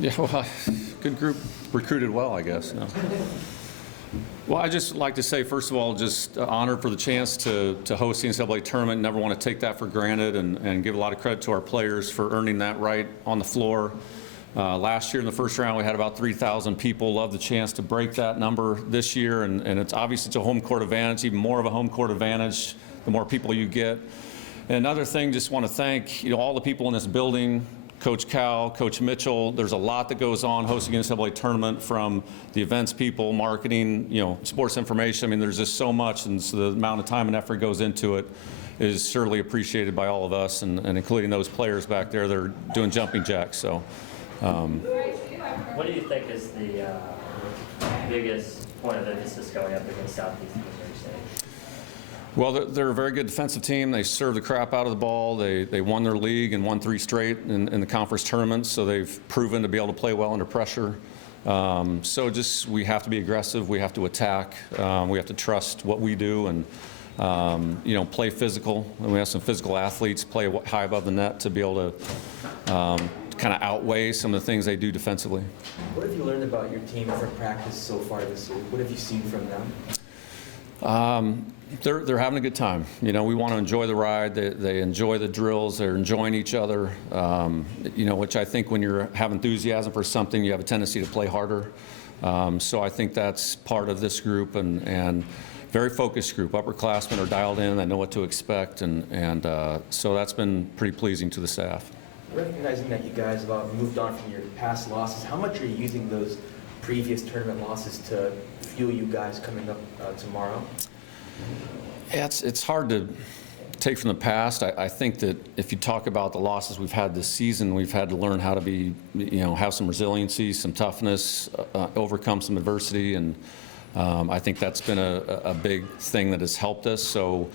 Yeah, well, good group, recruited well, I guess. No. Well, I just like to say, first of all, just honored for the chance to host the NCAA tournament. Never want to take that for granted, and give a lot of credit to our players for earning that right on the floor. Last year in the first round, we had about 3,000 people. Love the chance to break that number this year, and it's obviously it's a home court advantage, even more of a home court advantage the more people you get. And another thing, just want to thank all the people in this building. Coach Cal, Coach Mitchell, there's a lot that goes on hosting an NCAA tournament, from the events people, marketing, sports information. I mean, there's just so much, and so the amount of time and effort goes into it is surely appreciated by all of us, and including those players back there that are doing jumping jacks. So, what do you think is the biggest point of emphasis going up against Southeast Missouri State? Well, they're a very good defensive team. They serve the crap out of the ball. They won their league and won 3 straight in the conference tournaments, so they've proven to be able to play well under pressure. So just we have to be aggressive. We have to attack. We have to trust what we do, and play physical. And we have some physical athletes play high above the net to be able to kind of outweigh some of the things they do defensively. What have you learned about your team from practice so far this week? What have you seen from them? They're having a good time. We want to enjoy the ride. They enjoy the drills. They're enjoying each other. Which I think when you have enthusiasm for something, you have a tendency to play harder. So I think that's part of this group, and very focused group. Upperclassmen are dialed in. They know what to expect, and so that's been pretty pleasing to the staff. Recognizing that you guys have moved on from your past losses, how much are you using those previous tournament losses to fuel you guys coming up tomorrow? Yeah, it's hard to take from the past. I think that if you talk about the losses we've had this season, we've had to learn how to be, have some resiliency, some toughness, overcome some adversity, and I think that's been a big thing that has helped us. So,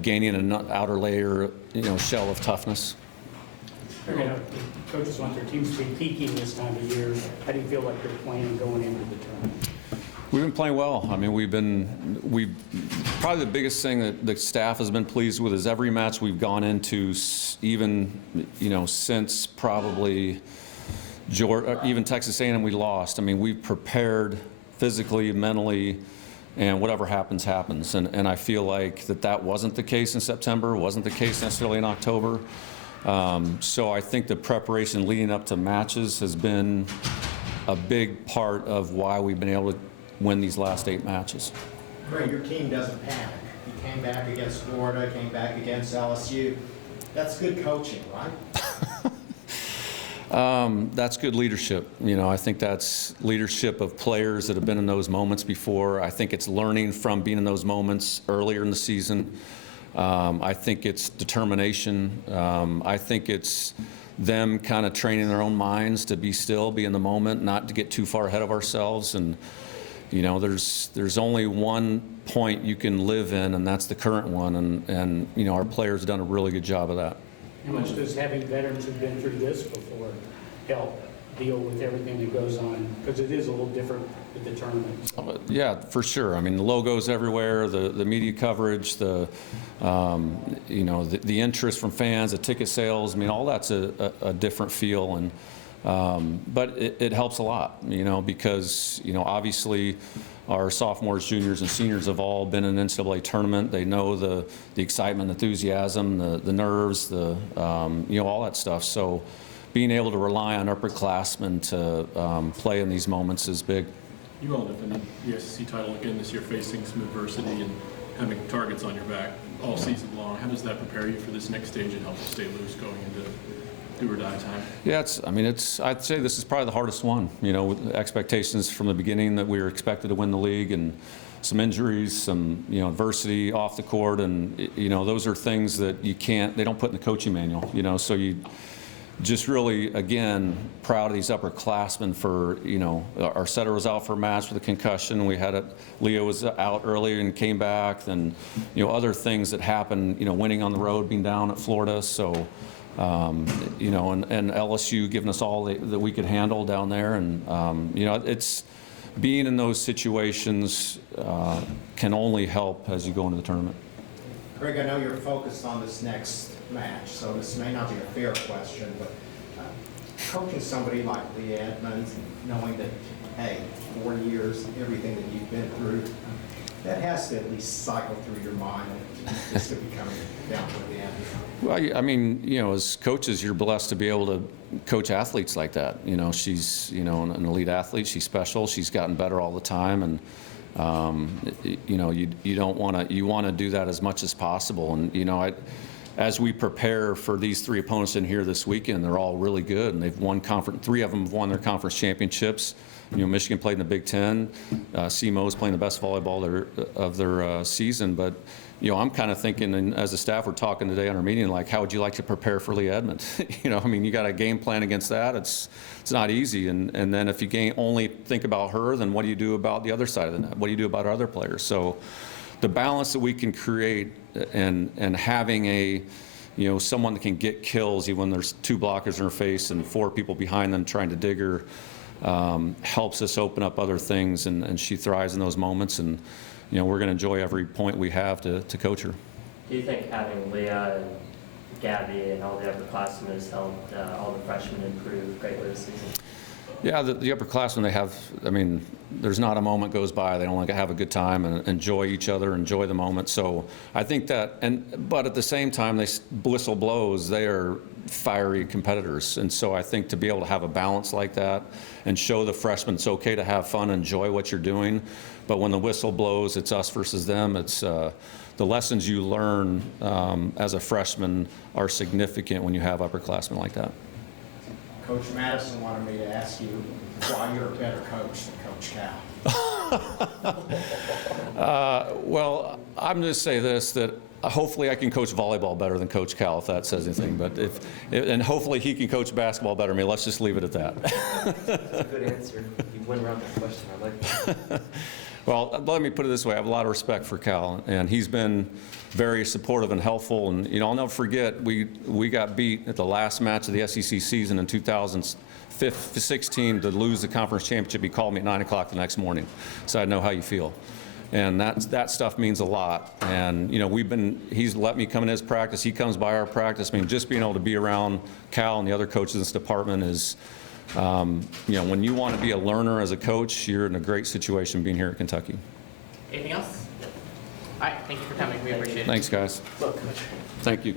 gaining an outer layer, shell of toughness. Coaches want their teams to be peaking this time of year. How do you feel like they're playing going into the tournament? We've been playing well. I mean, we've probably the biggest thing that the staff has been pleased with is every match we've gone into, even since probably even Texas A&M we lost. I mean, we've prepared physically, mentally, and whatever happens, happens. And I feel like that wasn't the case in September, wasn't the case necessarily in October. So I think the preparation leading up to matches has been a big part of why we've been able to win these last 8 matches. Greg, your team doesn't panic. You came back against Florida, came back against LSU. That's good coaching, right? That's good leadership. I think that's leadership of players that have been in those moments before. I think it's learning from being in those moments earlier in the season. I think it's determination. I think it's them kind of training their own minds to be still, be in the moment, not to get too far ahead of ourselves. And there's only one point you can live in, and that's the current one. And our players have done a really good job of that. How much does having veterans who've been through this before help deal with everything that goes on? Because it is a little different with the tournaments. Yeah, for sure. I mean, the logos everywhere, the media coverage, the interest from fans, the ticket sales. I mean, all that's a different feel, and but it helps a lot, because obviously our sophomores, juniors, and seniors have all been in an NCAA tournament. They know the excitement, enthusiasm, the nerves, all that stuff. So being able to rely on upperclassmen to play in these moments is big. You all defended the SEC title again this year, facing some adversity and having targets on your back all season long. How does that prepare you for this next stage and help you stay loose going into do or die time? Yeah, I'd say this is probably the hardest one. With expectations from the beginning that we were expected to win the league, and some injuries, some adversity off the court, and those are things that they don't put in the coaching manual. So you just really, again, proud of these upperclassmen for, our setter was out for a match with a concussion. We had Lea was out earlier and came back, and, other things that happened, winning on the road, being down at Florida. So, and LSU giving us all that we could handle down there. And, it's being in those situations can only help as you go into the tournament. Greg, I know you're focused on this next match, so this may not be a fair question, but coaching somebody like Lea Edmonds, knowing that, hey, 4 years, everything that you've been through, that has to at least cycle through your mind that this could be coming down to the end. Well, I mean, you know, as coaches, you're blessed to be able to coach athletes like that. You know, she's, you know, an elite athlete. She's special. She's gotten better all the time. And, you know, you don't want to, you want to do that as much as possible. And, you know, as we prepare for these 3 opponents in here this weekend, they're all really good. And they've won conference, 3 of them have won their conference championships. You know, Michigan played in the Big Ten. SEMO's playing the best volleyball of their season. But, you know, I'm kind of thinking, and as a staff, we're talking today on our meeting, like, how would you like to prepare for Lea Edmonds? You know, I mean, you got a game plan against that. It's not easy. And then if you only think about her, then what do you do about the other side of the net? What do you do about our other players? So the balance that we can create and having a, you know, someone that can get kills even when there's 2 blockers in her face and 4 people behind them trying to dig her, helps us open up other things, and she thrives in those moments. And, you know, we're going to enjoy every point we have to coach her. Do you think having Lea and Gabby and all the upperclassmen has helped all the freshmen improve greatly this season? Yeah, the upperclassmen, they have, I mean, there's not a moment goes by they don't like to have a good time and enjoy each other, enjoy the moment. So I think that, but at the same time, they whistle blows, they are fiery competitors. And so I think to be able to have a balance like that and show the freshmen it's okay to have fun, enjoy what you're doing, but when the whistle blows, it's us versus them. It's the lessons you learn as a freshman are significant when you have upperclassmen like that. Coach Madison wanted me to ask you why you're a better coach than Coach Cal. Well, I'm going to say this, that hopefully I can coach volleyball better than Coach Cal, if that says anything. But and hopefully he can coach basketball better than me. Let's just leave it at that. That's a good answer. You went around the question. I like that. Well, let me put it this way. I have a lot of respect for Cal, and he's been very supportive and helpful. And, you know, I'll never forget, we got beat at the last match of the SEC season in 2016 to lose the conference championship. He called me at 9 o'clock the next morning, so I know how you feel. And that stuff means a lot. And, you know, he's let me come in his practice. He comes by our practice. I mean, just being able to be around Cal and the other coaches in this department is, you know, when you want to be a learner as a coach, you're in a great situation being here at Kentucky. Anything else? All right, thank you for coming. We appreciate it. Thanks, guys. Look, Coach. Thank you.